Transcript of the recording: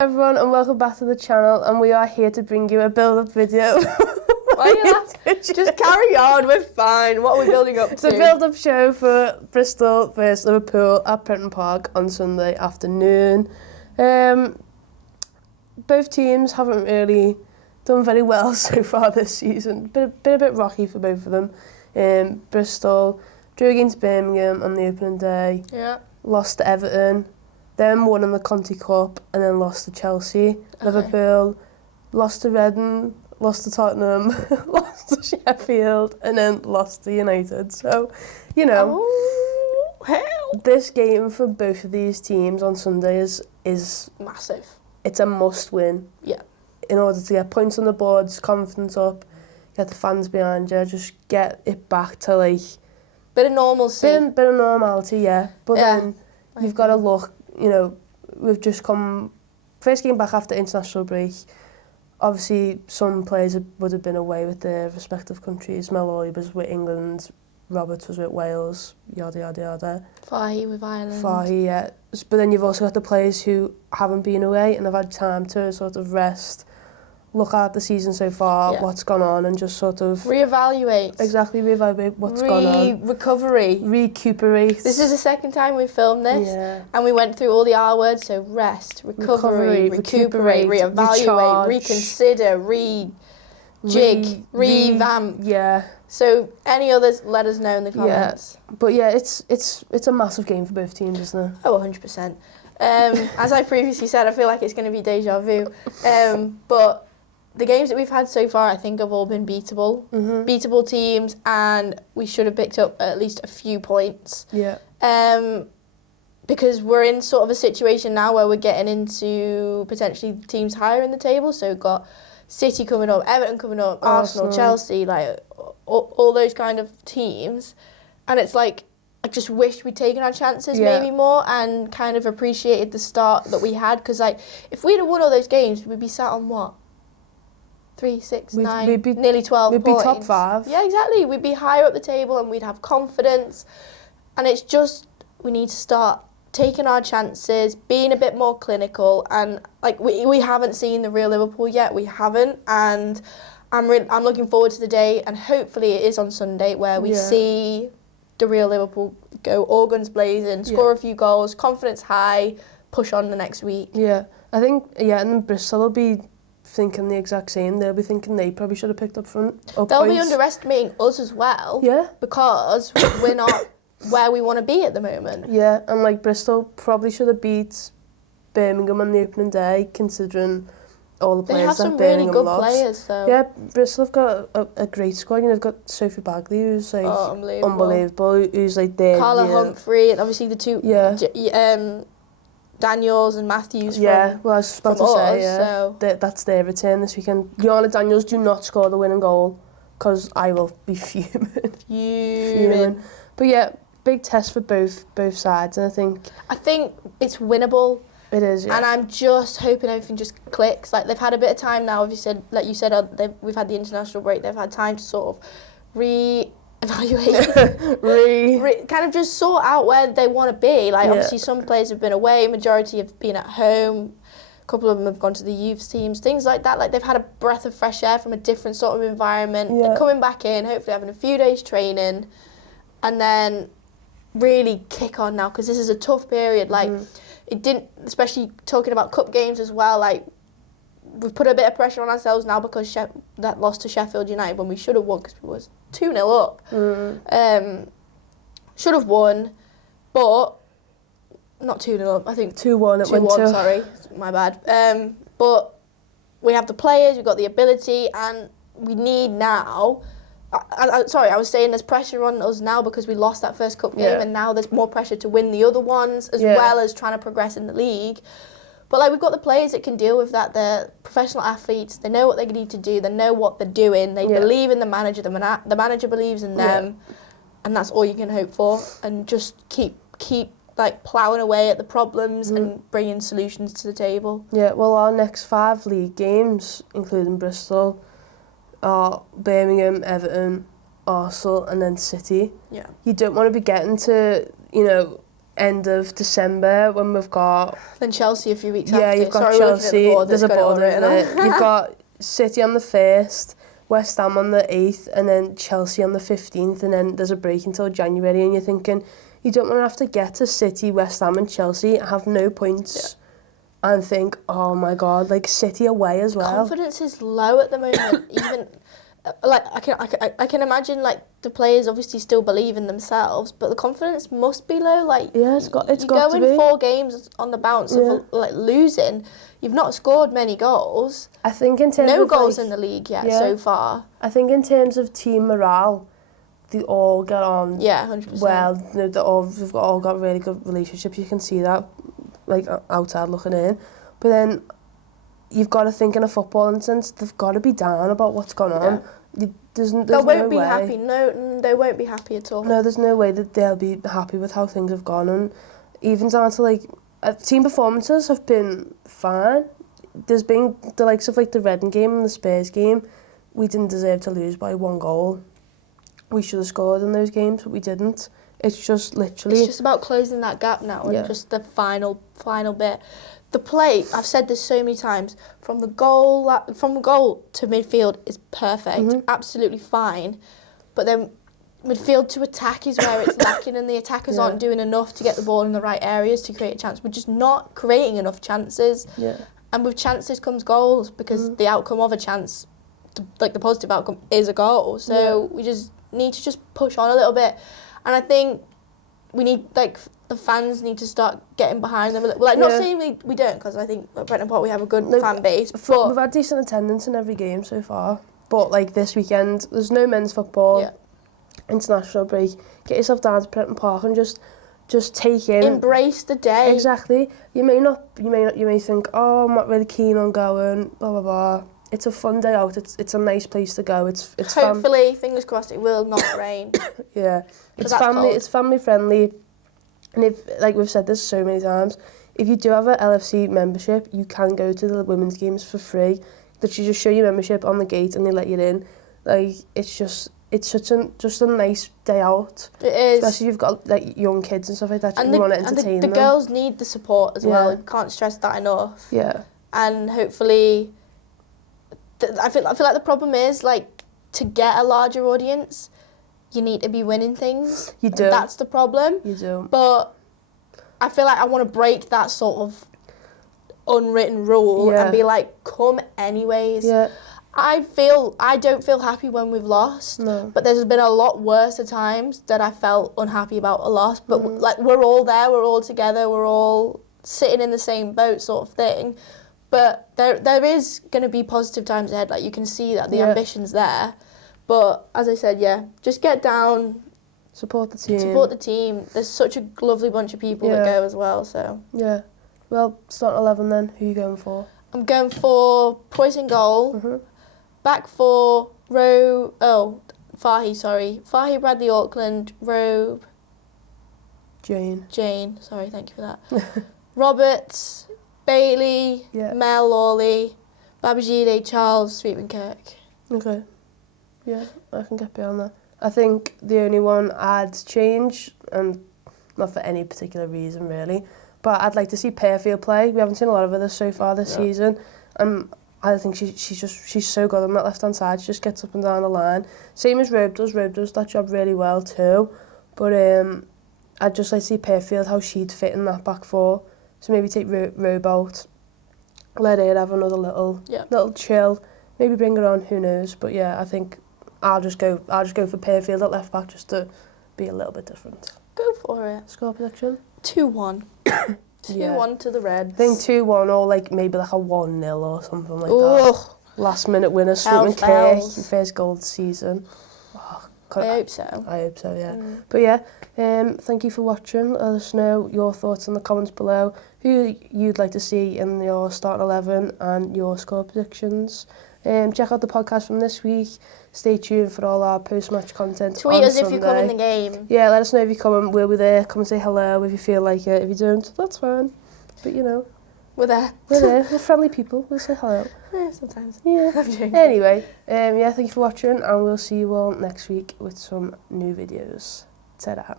Everyone, and welcome back to the channel, and we are here to bring you a build-up video. Why are you laughing? Just carry on, we're fine. What are we building up to? It's a build-up show for Bristol versus Liverpool at Prenton Park on Sunday afternoon. Both teams haven't really done very well so far this season. Been a bit rocky for both of them. Bristol drew against Birmingham on the opening day. Yeah. Lost to Everton. Then won in the Conti Cup and then lost to Chelsea. Okay. Liverpool lost to Reading, lost to Tottenham, lost to Sheffield, and then lost to United. So, you know, this game for both of these teams on Sunday is massive. It's a must win. Yeah. In order to get points on the boards, confidence up, get the fans behind you, just get it back to like bit of normalcy. Bit of normality, yeah. But Yeah. then you've got to look. You know, we've just come first game back after international break. Obviously, some players would have been away with their respective countries. Malloy was with England, Roberts was with Wales, yada yada yada. Fahy with Ireland. Fahy, yeah. But then you've also got the players who haven't been away and have had time to sort of rest, look at the season so far, what's gone on, and just sort of reevaluate. Exactly, reevaluate what's gone on. Recovery. Recuperate. This is the second time we've filmed this, and we went through all the R words, so rest, recovery, recuperate, reevaluate, recharge, reconsider, rejig, revamp. Yeah. So any others, let us know in the comments. Yeah. But yeah, it's a massive game for both teams, isn't it? Oh, 100%. As I previously said, I feel like it's going to be deja vu. But the games that we've had so far, I think, have all been beatable. Mm-hmm. Beatable teams, and we should have picked up at least a few points. Yeah. Because we're in sort of a situation now where we're getting into potentially teams higher in the table. So we've got City coming up, Everton coming up, Arsenal, Chelsea, like all those kind of teams. And it's like, I just wish we'd taken our chances maybe more and kind of appreciated the start that we had. Because like, if we'd have won all those games, we'd be sat on what? 3, 6, 9, nearly 12 points. We'd be top 5. Yeah, exactly. We'd be higher up the table and we'd have confidence. And it's just, we need to start taking our chances, being a bit more clinical. And like, we haven't seen the real Liverpool yet. We haven't. And I'm looking forward to the day, and hopefully it is on Sunday, where we see the real Liverpool go all guns blazing, score a few goals, confidence high, push on the next week. Yeah, I think, and then Bristol will be thinking the exact same. They'll be thinking they probably should have picked up They'll points. be underestimating us as well. Yeah. Because we're not where we want to be at the moment. Yeah, and like Bristol probably should have beat Birmingham on the opening day, considering all the players that Birmingham lost. They have some really good players, though. Yeah, Bristol have got a great squad. You know, they've got Sophie Bagley, who's like unbelievable. Who's like there. Carla Humphrey, and obviously the two Daniels and Matthews. Well, I was about to say, so that's their return this weekend. Yana Daniels, do not score the winning goal, because I will be fuming. Fuming. But yeah, big test for both sides, and I think it's winnable. It is, yeah. And I'm just hoping everything just clicks. Like, they've had a bit of time now, we've had the international break, they've had time to sort of re-evaluate, kind of just sort out where they want to be. Like, obviously some players have been away, majority have been at home, a couple of them have gone to the youth teams, things like that. Like, they've had a breath of fresh air from a different sort of environment. They're coming back in, hopefully having a few days training, and then really kick on now, because this is a tough period. Like, it didn't, especially talking about cup games as well, like, we've put a bit of pressure on ourselves now because that loss to Sheffield United, when we should have won, because we was 2-0 up. Should have won, but not 2-0 up, I think 2-1 it went to. 2-1, sorry, my bad. But we have the players, we've got the ability, and we need now, I was saying there's pressure on us now because we lost that first cup game, and now there's more pressure to win the other ones, as well as trying to progress in the league. But like, we've got the players that can deal with that. They're professional athletes. They know what they need to do. They know what they're doing. They believe in the manager. The manager believes in them, and that's all you can hope for. And just keep like ploughing away at the problems and bringing solutions to the table. Yeah. Well, our next 5 league games, including Bristol, are Birmingham, Everton, Arsenal, and then City. Yeah. You don't want to be getting to, you know, end of December when we've got... Then Chelsea a few weeks Yeah, after. you've got Sorry, Chelsea. There's a board in there. there. You've got City on the 1st, West Ham on the 8th, and then Chelsea on the 15th, and then there's a break until January, and you're thinking, you don't want to have to get to City, West Ham and Chelsea, have no points, and think, oh my God, like City away as well. Confidence is low at the moment. Even like I can imagine like the players obviously still believe in themselves, but the confidence must be low. Like it's got to be. You go in 4 games on the bounce of like losing. You've not scored many goals. I think in terms of goals like, in the league yet so far. I think in terms of team morale, they all get on. Yeah, 100%. Well, they've all got really good relationships. You can see that, like outside looking in. But then you've got to think in a footballing sense, they've got to be down about what's gone on. There's they won't no be way. happy. No, they won't be happy at all. No, there's no way that they'll be happy with how things have gone. And even down to like team performances have been fine. There's been the likes of like the Reading game and the Spurs game. We didn't deserve to lose by 1 goal. We should have scored in those games, but we didn't. It's just literally... It's just about closing that gap now and just the final bit. The play, I've said this so many times, from the goal to midfield is perfect, absolutely fine. But then midfield to attack is where it's lacking, and the attackers aren't doing enough to get the ball in the right areas to create a chance. We're just not creating enough chances. Yeah. And with chances comes goals, because the outcome of a chance, like the positive outcome, is a goal. So we just need to just push on a little bit. And I think we need, like, the fans need to start getting behind them. Like, not saying we don't, because I think at Brenton Park we have a good fan base. But we've had decent attendance in every game so far. But, like, this weekend, there's no men's football. Yeah. International break. Get yourself down to Brenton Park and just take in. Embrace the day. Exactly. You may think, oh, I'm not really keen on going, blah, blah, blah. It's a fun day out. It's a nice place to go. It's hopefully, fingers crossed, it will not rain. Yeah. It's family. It's family friendly. And if, like we've said this so many times, if you do have a LFC membership, you can go to the women's games for free. That you just show your membership on the gate and they let you in. Like, it's such a nice day out. It is. Especially if you've got like young kids and stuff like that. And you want to entertain them. And the girls need the support as well. You can't stress that enough. Yeah. And hopefully, I feel like the problem is, like, to get a larger audience, you need to be winning things. You do. That's the problem. You do. But I feel like I want to break that sort of unwritten rule and be like, come anyways. Yeah. I don't feel happy when we've lost. No. But there's been a lot worse at times that I felt unhappy about a loss. But like, we're all there, we're all together, we're all sitting in the same boat, sort of thing. But there is going to be positive times ahead. Like, you can see that the ambition's there. But as I said, just get down. Support the team. Support the team. There's such a lovely bunch of people that go as well. So yeah. Well, start 11 then. Who are you going for? I'm going for Preuss in goal. Back for Fahy, sorry. Fahy, Bradley, Auckland, Robe. Jane, sorry, thank you for that. Roberts, Bailey, Mel, Lawley, Babajide, Charles, Sweetman-Kirk. Okay. Yeah, I can get behind that. I think the only one I'd change, and not for any particular reason really, but I'd like to see Pearfield play. We haven't seen a lot of her so far this season. I think she's so good on that left-hand side. She just gets up and down the line. Same as Robe does. Robe does that job really well too. But I'd just like to see Pearfield, how she'd fit in that back four. So maybe take Robe out, let her have another little chill. Maybe bring her on, who knows. But yeah, I think I'll just go for Pearfield at left back just to be a little bit different. Go for it. Score prediction? 2-1. 2-1 to the Reds. I think 2-1 or like maybe like a 1-0 or something like that. Last minute winner, Sweetman-Kirk, first goal of the season. I hope so. I hope so, yeah. But yeah, thank you for watching. Let us know your thoughts in the comments below. Who you'd like to see in your starting 11 and your score predictions. Check out the podcast from this week. Stay tuned for all our post-match content. Tweet us if you come in the game. Yeah, let us know if you come and we'll be there. Come and say hello if you feel like it. If you don't, that's fine. But you know, we're there. We're there. We're friendly people. We'll say hello. Yeah, sometimes. Yeah. Anyway, thank you for watching, and we'll see you all next week with some new videos. Ta-da.